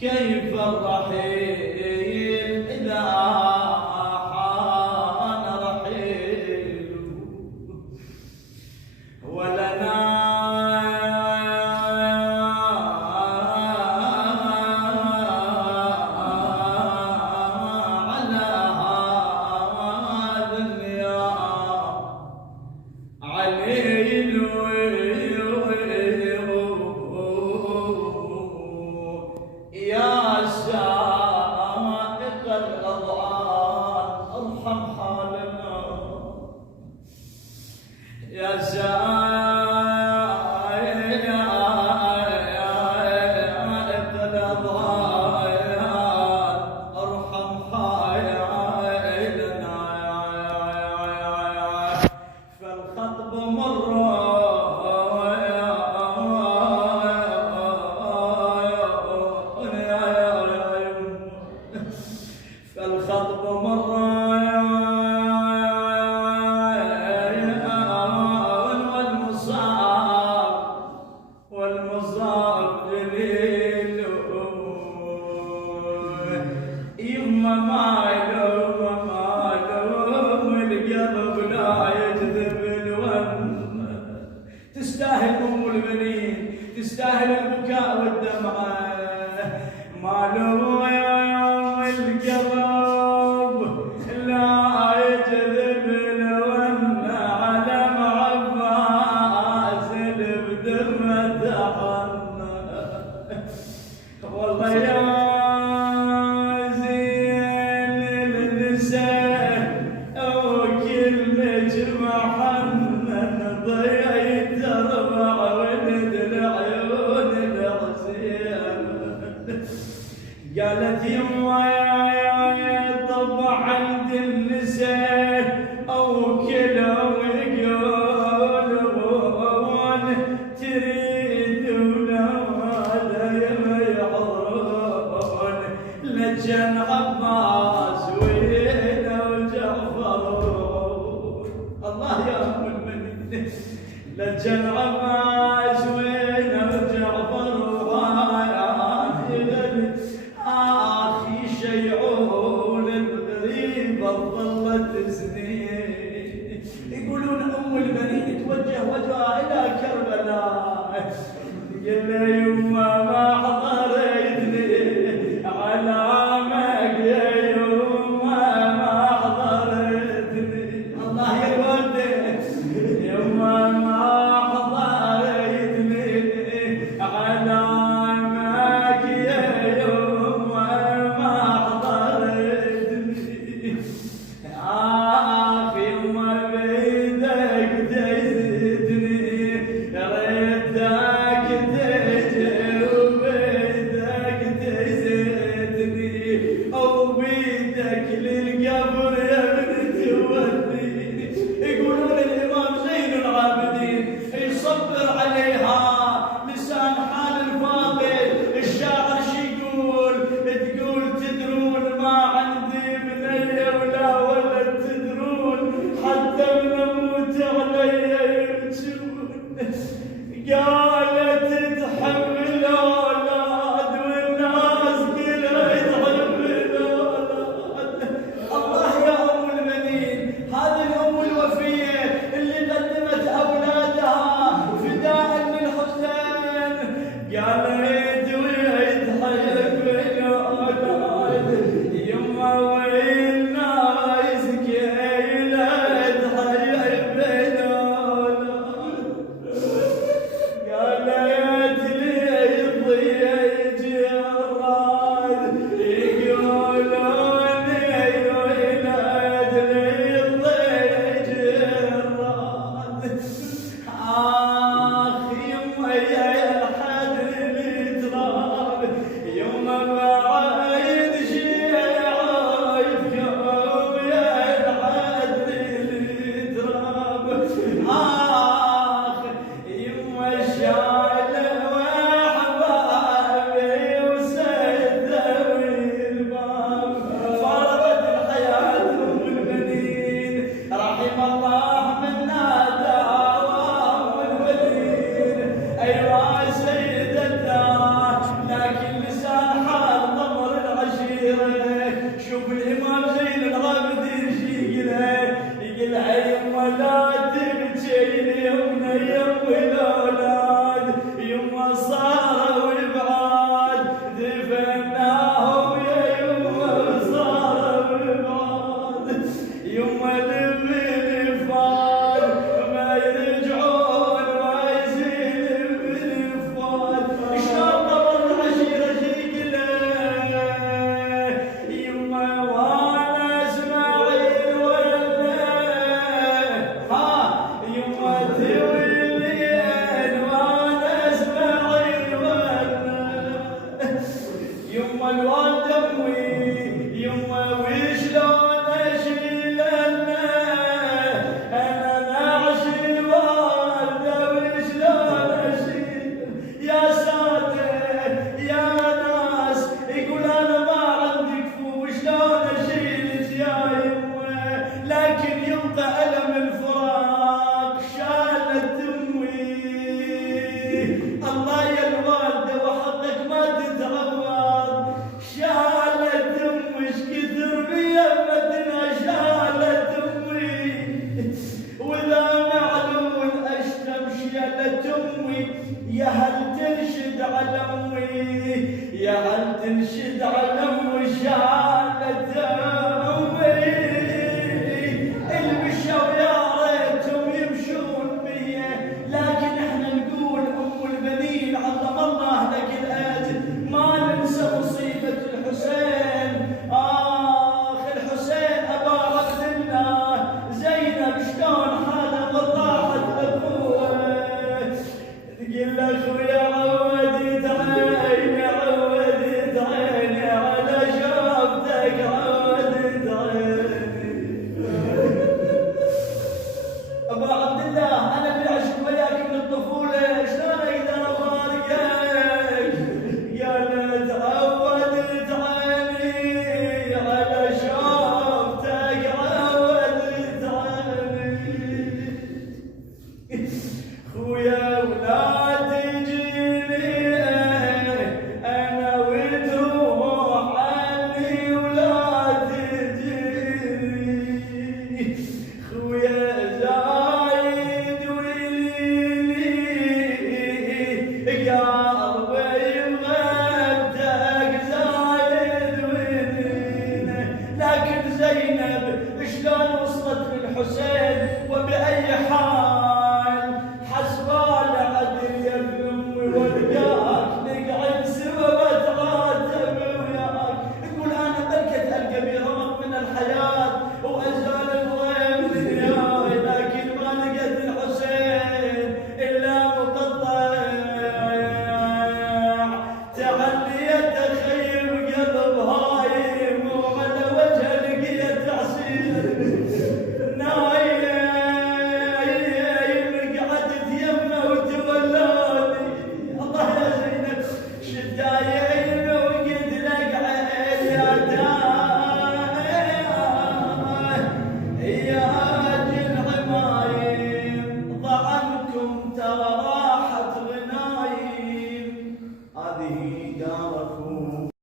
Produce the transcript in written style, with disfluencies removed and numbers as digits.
كيف الرحيل إذا حان رحيل ولنا على هذا النيام عليل يا سائق الأضعان ارحم حالنا يا سائق الأضعان ارحم حالنا فالخطب مره فالخطب مرة والمصاب جليل يما مالوم القلب لا يجذب الون تستاهل ام البنين تستاهل البكاء والدمعة مالوم القلب لا يجذب الون على معباس بدمة حنا والله يا زين النساء وكلمة محنن ضيعت اربع ولد العيون العزيز قالت يما طبع عند النساء او كلام يقولون تريدون هذا يحضرون لجن عباس وين وجعفر الله يا ام المؤمنين لجن عباس وين وجعفر اخي شيعون الغريبه ظلت سنين يقولون ام البنين توجه وجهها الى كربلاء يا يما ما حضرتني على مك يا يما ما حضرتني الله يودك يما ما حضرتني على مك يا يما ما حضرتني اخي ما بيدك تزدني ردك تجي وبيدك تزدني او بيدك للقبر يا ابن توديني يقولون الامام زين العابدين يصبر عليها لسان حال الفاضل الشاعر شي يقول تقول تدرون ما عندي بنيه ولا ولد تدرون حتى من اموت علي يبكون قالت تحب الاولاد والناس كلها تحب الاولاد الله يا ام المنين هذه الام الوفيه اللي قدمت اولادها فداء للحسين قالت ويد حب الاولاد يما والناس كلها تحب الاولاد ينطى ألم الفراق شالت أمي. الله يا الوالدة وحقك ما تتعوض، شالت أمي ايش كثر بيمتنا شالت أمي. وإذا معلول أشتم شالت أمي، يا هل تنشد على أمي، يا هل تنشد على أمي شالت أمي. المشوا يا ريتهم يمشون بيه، لكن احنا نقول أم البنين عظم الله لك الأجر. ما ننسى مصيبة الحسين، الحسين أبا عبد الله. زينب شلون